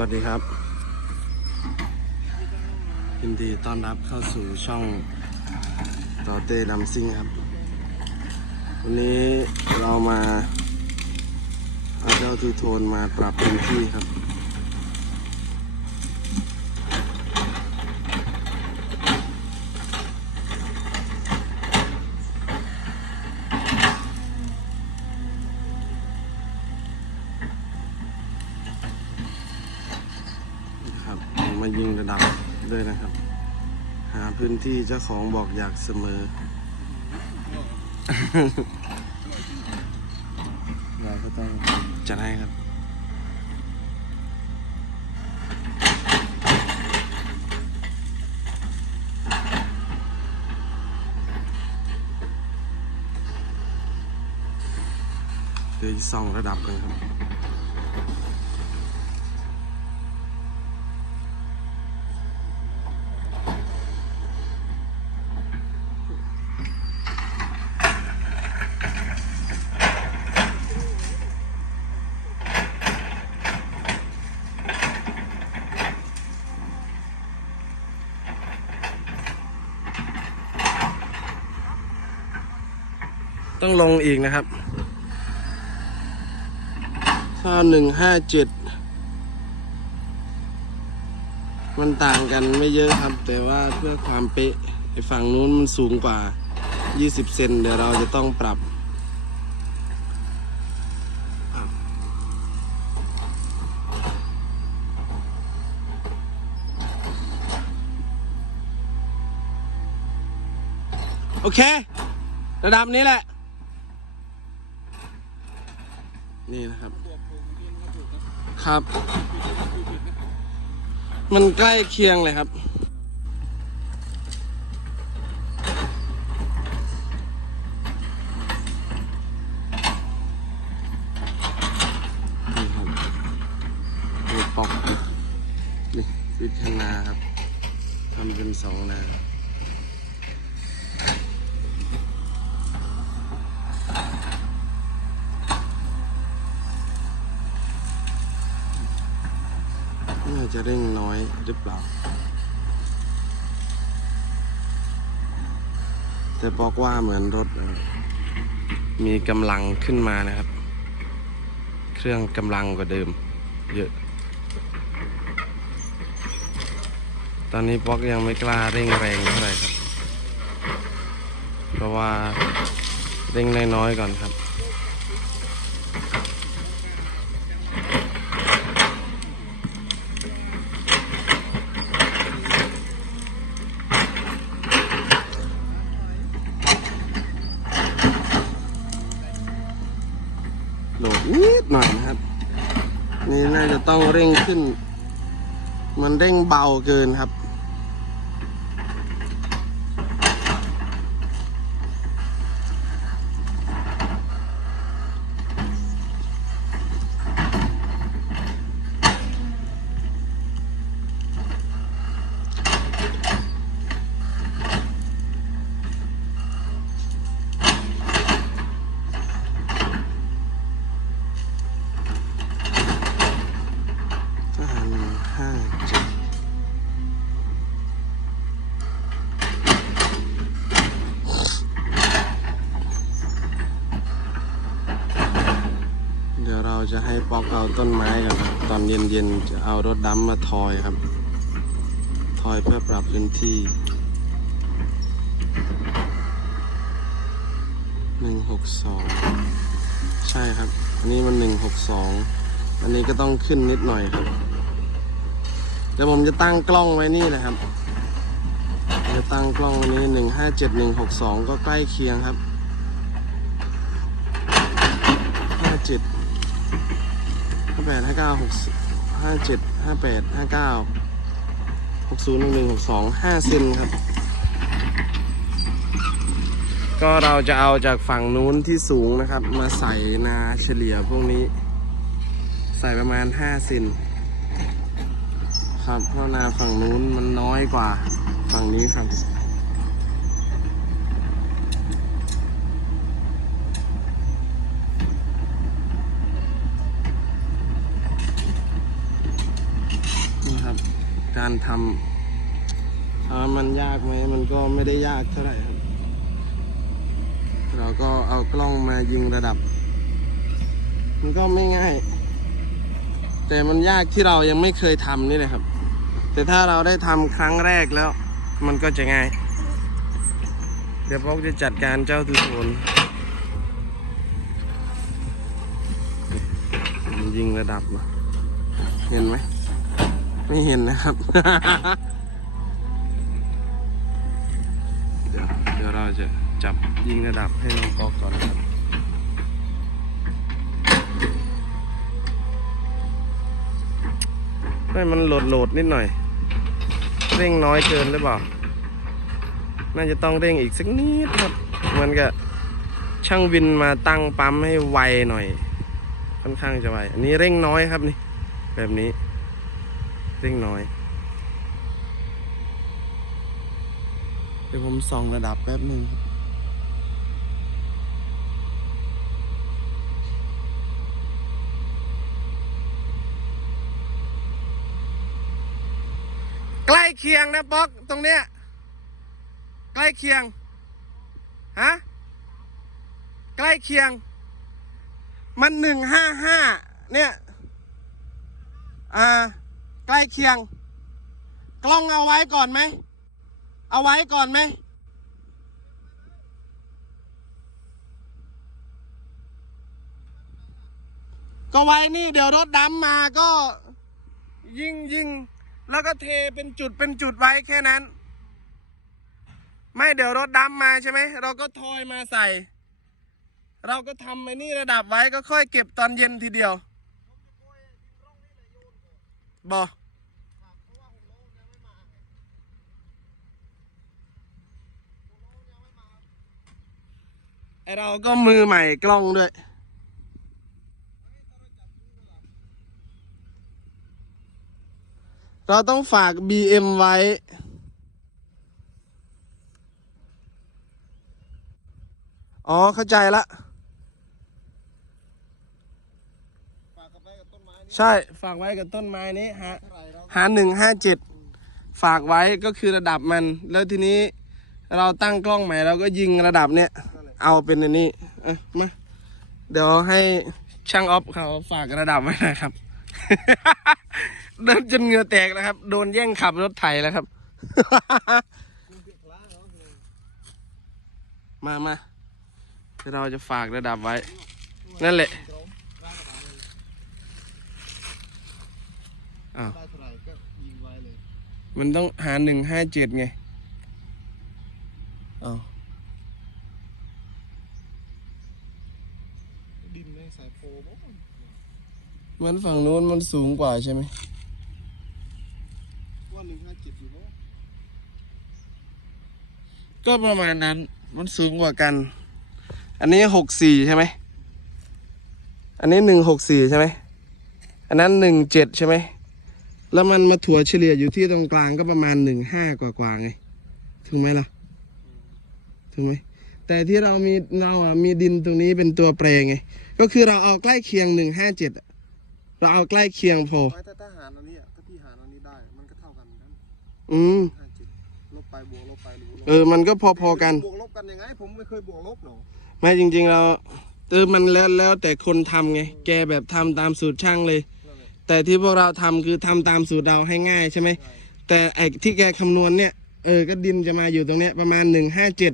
วัสดีครับ ยินดีต้อนรับเข้าสู่ช่องต่อเต้ดำซิ่งครับ วันนี้เรามาเอาเจ้าทูโทนมาปรับพื้นที่ครับผมมา ยิงระดับด้วยนะครับ หาพื้นที่เจ้าของบอกอยากเสมอ เราก็ต้องจัดให้ครับเดี๋ยวส่องระดับกันครับ ต้องลงอีกนะครับถ้าหนึ่งห้าเจ็ดมันต่างกันไม่เยอะครับ แต่ว่าเพื่อความเป๊ะไอ้ฝั่งนู้นมันสูงกว่า 20 เซนเดี๋ยวเราจะต้องปรับโอเค ระดับนี้แหละ นี่นะครับ ครับ มันใกล้เคียงเลยครับนี่ปอกนี่วิทนาครับทำเป็นสองนา จะเร่งน้อยหรือเปล่า แต่บอกว่าเหมือนรถ มีกำลังขึ้นมานะครับ เครื่องกำลังกว่าเดิม เยอะ ตอนนี้ป๊อกยังไม่กล้าเร่งแรงเท่าไหร่ครับ เพราะว่าเร่งน้อยๆก่อนครับ โหลดนิดหน่อยนะครับ นี่น่าจะต้องเร่ง ขึ้น มันเร่งเบาเกินครับ ห้าหนึ่งห้าเจ็ดเดี๋ยวเราจะ ให้ปอกเอาต้นไม้กันครับ ตอนเย็นๆจะเอารถดำมาทอยครับ ทอยเพื่อปรับพื้นที่หนึ่งหกสองใช่ครับ อันนี้มันหนึ่งหกสองอันนี้ก็ต้องขึ้นนิดหน่อยครับเดี๋ยวผมจะตั้งกล้องไว้นี่นะครับจะตั้งกล้องไว้นี้หนึ่งห้าเจ็ดหนึ่งหกสองก็ใกล้เคียงครับห้าเจ็ดห้า แปดห้าเก้าหกห้าเจ็ดห้าแปดห้าเก้าหกศูนย์หนึ่งหนึ่งหกสองห้าเซนครับ ก็เราจะเอาจากฝั่งนู้นที่สูงนะครับ มาใส่นาเฉลี่ยพวกนี้ ใส่ประมาณ5เซนครับเพราะนาฝั่งนู้นมันน้อยกว่าฝั่งนี้ครับ นี่ครับ การทำถามว่ามันยากไหมมันก็ไม่ได้ยากเท่าไหร่ครับ เราก็เอากล้องมายิงระดับ มันก็ไม่ง่าย แต่มันยากที่เรายังไม่เคยทำนี่แหละครับ แต่ถ้าเราได้ทำครั้งแรกแล้ว มันก็จะง่าย เดี๋ยวพอกจะจัดการเจ้าทุโทนยิงระดับเห็นไหม ไม่เห็นนะครับ เดี๋ยวเดี๋ยวเราจะจับยิงระดับให้น้องกอกก่อนนะครับให้มันโหลดโหลดนิดหน่อย เร่งน้อยเกินหรือเปล่า น่าจะต้องเร่งอีกสักนิดครับเหมือนกับช่างวินมาตั้งปั๊มให้ไวหน่อย ค่อนข้างจะไว อันนี้เร่งน้อยครับนี่ แบบนี้ เร่งน้อย เดี๋ยวผมส่องระดับแป๊บหนึ่งใกล้เคียงนะป๊อกตรงเนี้ยใกล้เคียงฮะใกล้เคียง มันหนึ่งห้าห้าเนี่ย อ่า ใกล้เคียง กล้องเอาไว้ก่อนไหม เอาไว้ก่อนไหม ก็ไว้นี่เดี๋ยวรถดำมาก็ยิงยิงแล้วก็เทเป็นจุดเป็นจุดไว้แค่นั้น ไม่เดี๋ยวรถดำมาใช่ไหม เราก็ทอยมาใส่ เราก็ทำไอ้นี่ระดับไว้ก็ค่อยเก็บตอนเย็นทีเดียวบอ ไอเราก็มือใหม่กล้องด้วย เราต้องฝาก BM ไว้ อ๋อ เข้าใจละ ใช่ ฝากไว้กับต้นไม้นี้ฮะ หาหนึ่งห้าเจ็ด ฝากไว้ก็คือระดับมัน แล้วทีนี้เราตั้งกล้องใหม่เราก็ยิงระดับเนี้ย เอาเป็นอันนี้อ้ยมาเดี๋ยวให้ช่างออฟเขาฝากระดับไว้หนะครับ เดินจนเหงื่อแตกแล้วครับ โดนแย่งขับรถไถแล้วครับ มามาเราจะฝากระดับไว้ นั่นแหละอ้าวมันต้องหาหนึ่งห้าเจ็ดไงอาดินในสายโฟม เหมือนฝั่งนู้นมันสูงกว่าใช่ไหมว่าหนึ่งห้าเจ็ดอยู่เนาะก็ประมาณนั้น มันสูงกว่ากัน อันนี้หกสี่ใช่ไหม อันนี้หนึ่งหกสี่ใช่ไหม อันนั้นหนึ่งเจ็ดใช่ไหม แล้วมันมาถั่วเฉลี่ยอยู่ที่ตรงกลางก็ประมาณหนึ่งห้ากว่ากว่าๆไง ถูกไหมล่ะ ถูกไหม แต่ที่เรามีเราอะมีดินตรงนี้เป็นตัวแปรไง ก็คือเราเอาใกล้เคียงหนึ่งห้าเจ็ด เราเอาใกล้เคียงพอไว้ถ้าถ้าหารอันนี้อะถ้าพี่หารอันนี้ได้ มันก็เท่ากันนะอืม ห้าเจ็ดลบไปบวกลบไปหรือลบเออ มันก็พอๆกัน บวกลบกันยังไง ผมไม่เคยบวกลบหรอกไม่จริงๆเราเออมันแล้วแล้วแต่คนทำไง แกแบบทำตามสูตรช่างเลย นั่นแหละแต่ที่พวกเราทำคือทำตามสูตรเราให้ง่ายใช่ไหม ใช่แต่ไอ้ที่แกคำนวณเนี่ย เออ ก็ดินจะมาอยู่ตรงเนี้ยประมาณหนึ่งห้าเจ็ด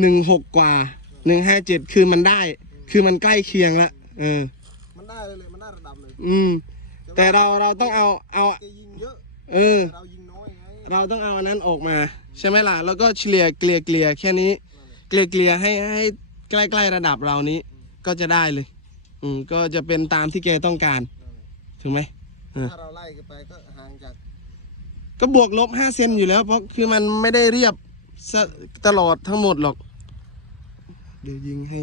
หนึ่งหกกว่าหนึ่งห้าเจ็ดคือมันได้ คือมันใกล้เคียงละ เออ มันได้เลยเลยมัน ได้ระดับเลยอืม แต่ว่าเราเราต้องเอาเอาแกยิงเยอะเออ แต่เรายิงน้อยไงเราต้องเอาอันนั้นออกมา ใช่ไหมล่ะ แล้วก็เฉลี่ยเกลี่ยเกลี่ยแค่นี้ เกลี่ยเกลี่ยให้ให้ใกล้ๆระดับเรานี้ ก็จะได้เลย อืมก็จะเป็นตามที่แกต้องการถูกไหม เออ ถ้าเราไล่กันไปก็ห่างจากก็บวกลบห้าเซนอยู่แล้ว เพราะคือมันไม่ได้เรียบซะตลอดทั้งหมดหรอก เดี๋ยวยิงให้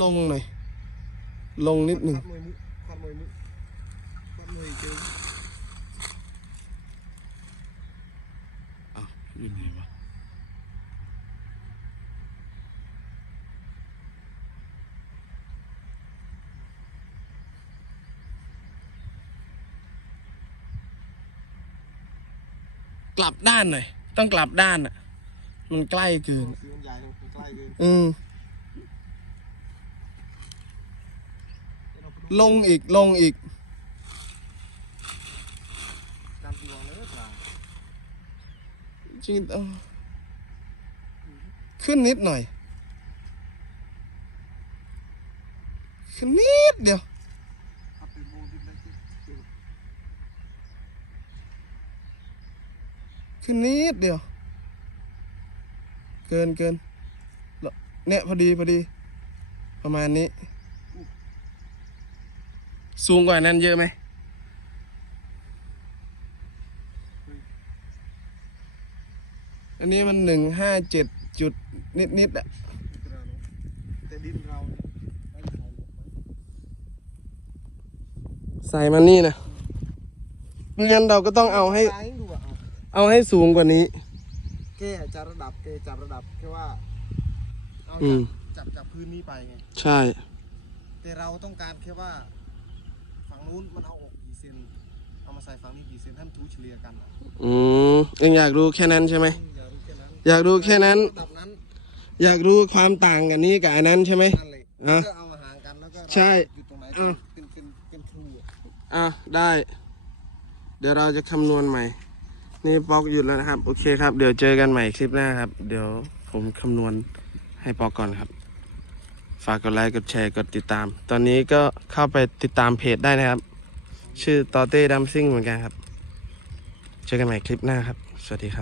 ลงหน่อย ลงนิดหนึ่งอ้าวอยู่ไหนวะกลับด้านหน่อย ต้องกลับด้านอะ มันใกล้เกิน อืม ลงอีกลงอีกจริงขึ้นนิดหน่อย ขึ้นนิดเดียวขึ้นนิดเดียว เกินเกินเนี่ยพอดีพอดี ประมาณนี้ สูงกว่านั้นเยอะไหมอันนี้มันหนึ่งห้าเจ็ดจุดนิดนิดๆอะแต่ดินเราเนี่ยไม่ใช่ใส่มานี่นะไม่งั้นเราก็ต้องเอาให้ตายดูอะเอาเอาให้สูงกว่านี้แกจะระดับแกจับระดับแค่ว่า เอาอืมจับจับพื้นนี้ไปไง ใช่ แต่เราต้องการแค่ว่าฝั่ งนู้นมันเอาออกกี่เซนเอามาใส่ฝั่งนี้กี่เซนให้มันทูเฉลี่ยกันอะอืมเองอยากรู้แค่นั้นใช่ไหม อย่ารู้แค่นั้นอยากรู้แค่นั้น ระดับนั้นอยากรู้ความต่างกันนี้กับอันนั้นใช่ไหม นั่นเลยอะก็เอามาห่างกันแล้วก็ใช่อยู่ตรงไหนอะ เป็นเป็นเป็นครูอะอะได้ เดี๋ยวเราจะคำนวณใหม่ นี่ปอกหยุดแล้วนะครับ โอเคครับ เดี๋ยวเจอกันใหม่คลิปหน้าครับ เดี๋ยวผมคำนวณให้ปอกก่อนครับ ฝากกดไลค์กดแชร์กดติดตาม ตอนนี้ก็เข้าไปติดตามเพจได้นะครับ ชื่อตอเต้ดัมซิ่งเหมือนกันครับ เจอกันใหม่คลิปหน้าครับ สวัสดีครับ